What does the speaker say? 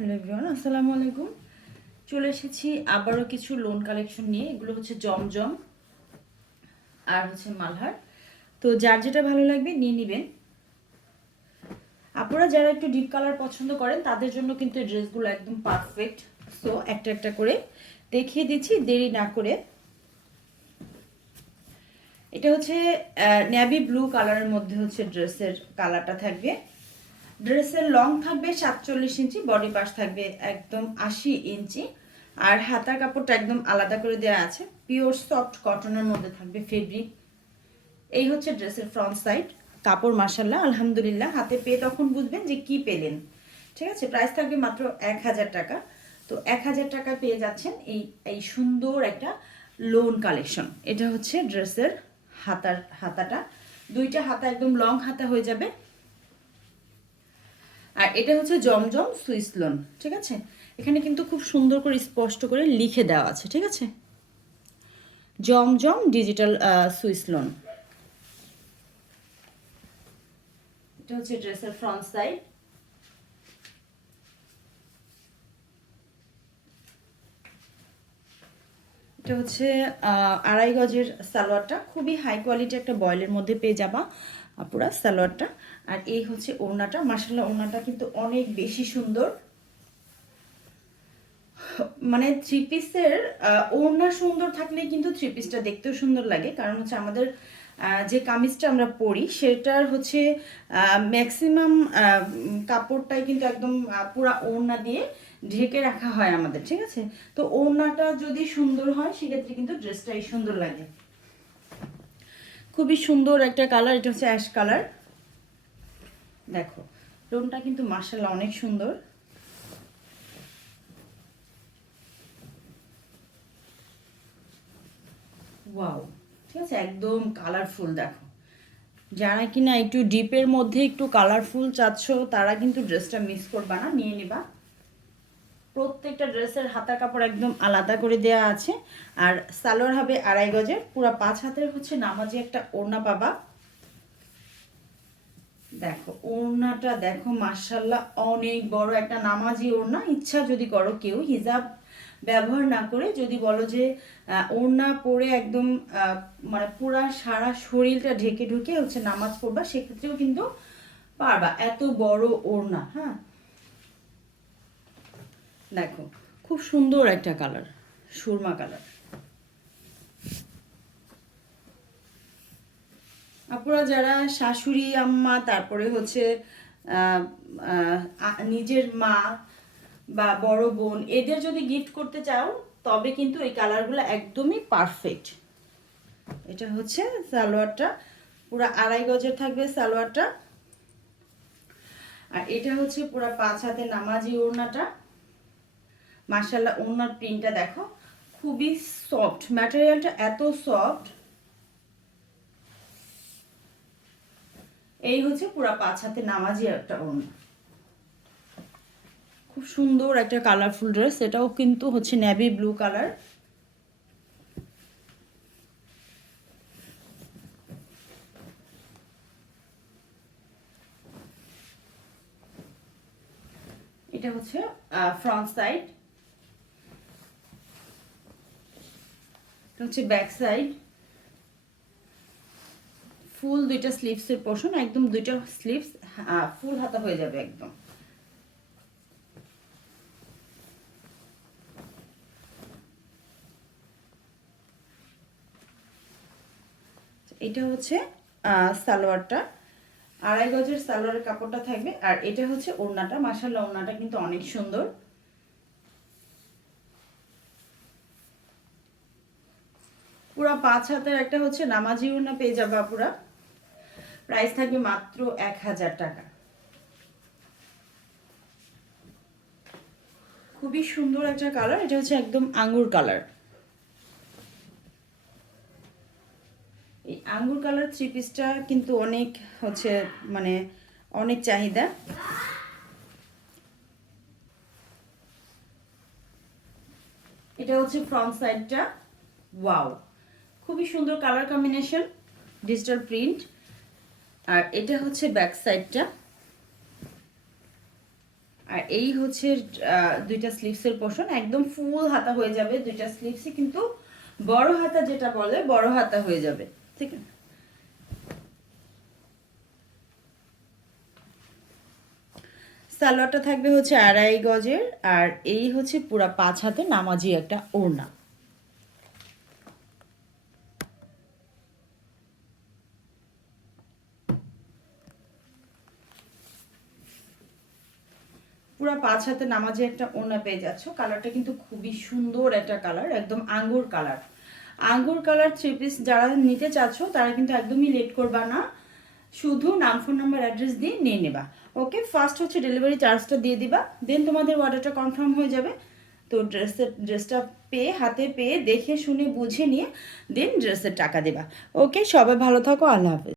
Hello everyone, আসসালামু আলাইকুম। চলে এসেছি আবারও কিছু লোন কালেকশন নিয়ে। এগুলো হচ্ছে জমজম আর হচ্ছে মালহার। তো যার যেটা ভালো লাগবে নিয়ে নেবেন। আপনারা যারা একটু ডিপ কালার পছন্দ করেন তাদের জন্য কিন্তু এই ড্রেসগুলো একদম পারফেক্ট। সো একটা একটা করে দেখিয়ে দিচ্ছি দেরি না করে। এটা হচ্ছে নেভি ব্লু কালারের মধ্যে হচ্ছে ড্রেসের কালারটা থাকবে। ড্রেসের লং থাকবে 47 ইঞ্চি, বডি পার্ট থাকবে একদম 80 ইঞ্চি, আর হাতার কাপড়টা একদম আলাদা করে দেওয়া আছে। পিওর সফট কটনের মধ্যে থাকবে ফেব্রিক। এই হচ্ছে ড্রেসের ফ্রন্ট সাইড। কাপড় মাশাল্লাহ আলহামদুলিল্লাহ, হাতে পেয়ে তখন বুঝবেন যে কি পেলেন। ঠিক আছে, প্রাইস থাকবে মাত্র 1000 টাকা। তো 1000 টাকা পেয়ে যাচ্ছেন এই সুন্দর একটা লোন কালেকশন। এটা হচ্ছে ড্রেসের হাতাটা, দুইটা হাতা একদম লং হাতা হয়ে যাবে। আর এটা হচ্ছে জমজম সুইস লোন। ঠিক আছে, এখানে কিন্তু খুব সুন্দর করে স্পষ্ট করে লিখে দেওয়া আছে। ঠিক আছে, জমজম ডিজিটাল সুইস লোন। এটা হচ্ছে ড্রেসের ফ্রন্ট সাইড। এটা হচ্ছে 2.5 গজের সালোয়ারটা, খুবই হাই কোয়ালিটি একটা বয়েলের মধ্যে পেয়ে যাবা পুরা সালোয়ারটা। আর এই হচ্ছে ওড়নাটা, মাশাআল্লাহ ওড়নাটা কিন্তু অনেক বেশি সুন্দর। মানে থ্রি পিসের ওড়না সুন্দর থাকলে কিন্তু থ্রি পিসটা দেখতেও সুন্দর লাগে। কারণ হচ্ছে আমাদের যে কামিজটা আমরা পরি সেটার হচ্ছে ম্যাক্সিমাম কাপড়টাই কিন্তু একদম পুরা ওড়না দিয়ে ঢেকে রাখা হয় আমাদের। ঠিক আছে, তো ওড়নাটা যদি সুন্দর হয় সেক্ষেত্রে কিন্তু ড্রেসটাই সুন্দর লাগে। খুবই সুন্দর একটা কালার, এটা হচ্ছে অ্যাশ কালার। দেখো টোনটা কিন্তু মাশাআল্লাহ অনেক সুন্দর। ওয়াও, ঠিক আছে, একদম কালারফুল। দেখো যারা কিনা একটু ডিপের মধ্যে একটু কালারফুল চাচ্ছ তারা কিন্তু ড্রেসটা মিস করবা না, নিয়ে নিবা। প্রত্যেকটা ড্রেসের হাতার কাপড় একদম আলাদা করে দেয়া আছে। আর সালোয়ার হবে 2.5 গজের, পুরো 5 হাতের হচ্ছে নামাজি একটা ওড়না পাবা। দেখো ওড়নাটা দেখো মাশাআল্লাহ অনেক বড় একটা নামাজি ওড়না। ইচ্ছা যদি করো কেউ হিজাব ব্যবহার না করে যদি বলো যে ওড়না পরে একদম মানে পুরা সারা শরীরটা ঢেকে ঢুকে হচ্ছে নামাজ পড়বা, সেক্ষেত্রেও কিন্তু পারবা। এত বড় ওড়না। হ্যাঁ, দেখো খুব সুন্দর একটা কালার, সুরমা কালার। আপুরা যারা শাশুড়ি আম্মা, তারপরে হচ্ছে নিজের মা বা বড় বোন, এদের যদি গিফট করতে চাও তবে কিন্তু এই কালারগুলো একদমই পারফেক্ট। এটা হচ্ছে সালোয়ারটা, পুরো 2.5 গজের থাকবে সালোয়ারটা। আর এটা হচ্ছে পুরো 5 হাতে নামাজি ওড়নাটা। মাশাআল্লাহ ওড়নার প্রিন্টটা দেখো, খুবই সফট, ম্যাটেরিয়ালটা এত সফট। এই হচ্ছে পুরো 5 হাতে নামাজি একটা ওড়না। খুব সুন্দর একটা কালারফুল ড্রেস, এটাও কিন্তু হচ্ছে নেভি ব্লু কালার। এটা হচ্ছে ফ্রন্ট সাইড, এটা হচ্ছে ব্যাক সাইড। ফুল দুইটা স্লিভসের পোর্শন, একদম দুইটা স্লিভস ফুল হাতা হয়ে যাবে একদম। এটা হচ্ছে সালোয়ারটা, 2.5 গজের সালোয়ারের কাপড়টা থাকবে। আর এটা হচ্ছে ওড়নাটা, মাশাআল্লাহ ওড়নাটা কিন্তু অনেক সুন্দর। পুরা 5 হাতের একটা হচ্ছে নামাজি ওড়না পেয়ে যাবে পুরা। প্রাইস থাকবে মাত্র 1000 টাকা। খুবই সুন্দর একটা কালার, এটা হচ্ছে একদম আঙ্গুর কালার। এই আঙ্গুর কালার থ্রি পিসটা কিন্তু অনেক হচ্ছে মানে অনেক চাহিদা। এটা হচ্ছে ফ্রন্ট সাইডটা। ওয়াও, খুবই সুন্দর কালার কম্বিনেশন, ডিজিটাল প্রিন্ট। আর এটা হচ্ছে ব্যাক সাইডটা। আর এই হচ্ছে দুইটা স্লিভসের পোর্শন, একদম ফুল হাতা হয়ে যাবে দুইটা স্লিভসই, কিন্তু বড় হাতা যেটা বলে বড় হাতা হয়ে যাবে, ঠিক আছে। সালোয়ারটা থাকবে হচ্ছে 2.5 গজের, আর এই হচ্ছে পুরা 5 হাতে নামাজি একটা ওড়না। পুরা 5 হাতে নামাজি একটা ওড়না পেয়ে যাচ্ছ। কালারটা কিন্তু খুবই সুন্দর একটা কালার, একদম আঙ্গুর কালার। আঙ্গুর কালার 3 পিস যারা নিতে চাচ্ছ তারা কিন্তু একদমই লেট করবা না, শুধু নাম, ফোন নাম্বার, অ্যাড্রেস দিয়ে নিয়ে নেবা। ওকে, ফার্স্ট হচ্ছে ডেলিভারি চার্জটা দিয়ে দিবা, দেন তোমাদের অর্ডারটা কনফার্ম হয়ে যাবে। তো ড্রেসটা পেয়ে, হাতে পেয়ে, দেখে শুনে বুঝে নিয়ে দেন ড্রেসের টাকা দেবা। ওকে, সবাই ভালো থাকো, আল্লাহ হাফেজ।